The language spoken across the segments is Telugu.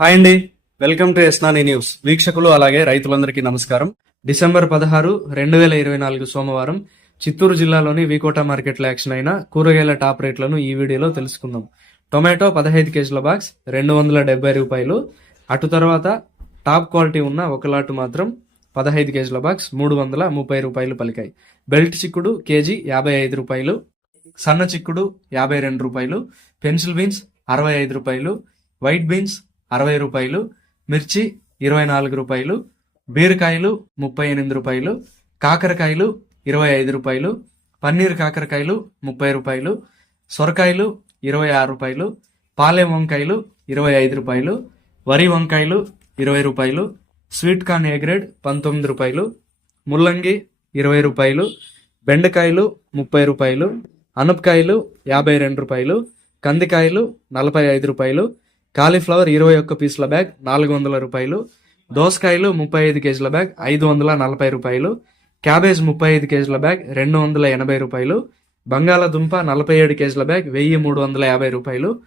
హాయ్ అండి. వెల్కమ్ టు ఎస్నాని న్యూస్. వీక్షకులు అలాగే రైతులందరికీ నమస్కారం. డిసెంబర్ పదహారు రెండు వేల ఇరవై నాలుగు సోమవారం చిత్తూరు జిల్లాలోని వికోట మార్కెట్లో యాక్షన్ అయిన కూరగాయల టాప్ రేట్లను ఈ వీడియోలో తెలుసుకుందాం. టొమాటో పదహైదు కేజీల బాక్స్ రెండు వందల డెబ్బై రూపాయలు. అటు తర్వాత టాప్ క్వాలిటీ ఉన్న ఒక లాటు మాత్రం పదహైదు కేజీల బాక్స్ మూడు వందల ముప్పై రూపాయలు పలికాయి. బెల్ట్ చిక్కుడు కేజీ యాభై ఐదు రూపాయలు. సన్న చిక్కుడు యాభై రెండు రూపాయలు. పెన్సిల్ బీన్స్ అరవై ఐదు రూపాయలు. వైట్ బీన్స్ అరవై రూపాయలు మిర్చి ఇరవై నాలుగు రూపాయలు బీరకాయలు ముప్పై ఎనిమిది రూపాయలు కాకరకాయలు ఇరవై ఐదు రూపాయలు పన్నీర్ కాకరకాయలు ముప్పై రూపాయలు సొరకాయలు ఇరవై ఆరు రూపాయలు పాలెం వంకాయలు ఇరవై ఐదు రూపాయలు వరి వంకాయలు ఇరవై రూపాయలు స్వీట్ కార్న్ ఎగ్రెడ్ పంతొమ్మిది రూపాయలు ముల్లంగి ఇరవై రూపాయలు బెండకాయలు ముప్పై రూపాయలు అనపకాయలు యాభై రెండు రూపాయలు కందికాయలు నలభై ఐదు రూపాయలు కాలీఫ్లవర్ ఇరవై ఒక్క పీసుల బ్యాగ్ నాలుగు వందల రూపాయలు. దోసకాయలు ముప్పై ఐదు కేజీల బ్యాగ్ ఐదు వందల నలభై రూపాయలు. క్యాబేజ్ ముప్పై ఐదు కేజీల బ్యాగ్ రెండు వందల ఎనభై రూపాయలు. బంగాళాదుంప నలభై ఏడు కేజీల బ్యాగ్ వెయ్యి మూడు వందల యాభై రూపాయలు.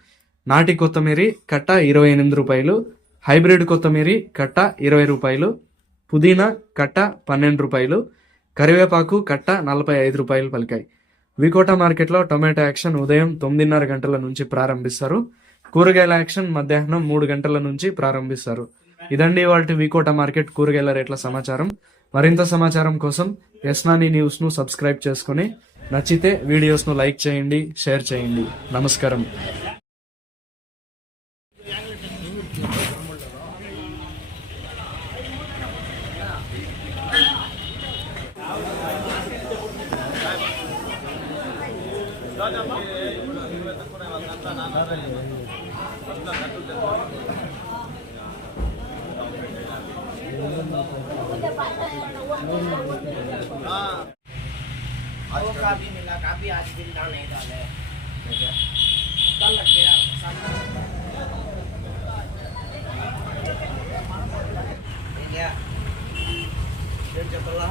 నాటి కొత్తమీరి కట్ట ఇరవై ఎనిమిది రూపాయలు. హైబ్రిడ్ కొత్తమీరి కట్ట ఇరవై రూపాయలు. పుదీనా కట్ట పన్నెండు రూపాయలు. కరివేపాకు కట్ట నలభై ఐదు రూపాయలు పలికాయి. వికోటా మార్కెట్లో టొమాటో యాక్షన్ ఉదయం తొమ్మిదిన్నర గంటల నుంచి ప్రారంభిస్తారు. కూరగాయల యాక్షన్ మధ్యాహ్నం మూడు గంటల నుంచి ప్రారంభిస్తారు. ఇదండి వాళ్ళ వికోట మార్కెట్ కూరగాయల రేట్ల సమాచారం. మరింత సమాచారం కోసం ఎస్నాని న్యూస్ను సబ్స్క్రైబ్ చేసుకుని నచ్చితే వీడియోస్ను లైక్ చేయండి షేర్ చేయండి. నమస్కారం. वो काफी मिला काफी आज दिन डाल नहीं डाले कल लग गया क्या डेढ़ चतला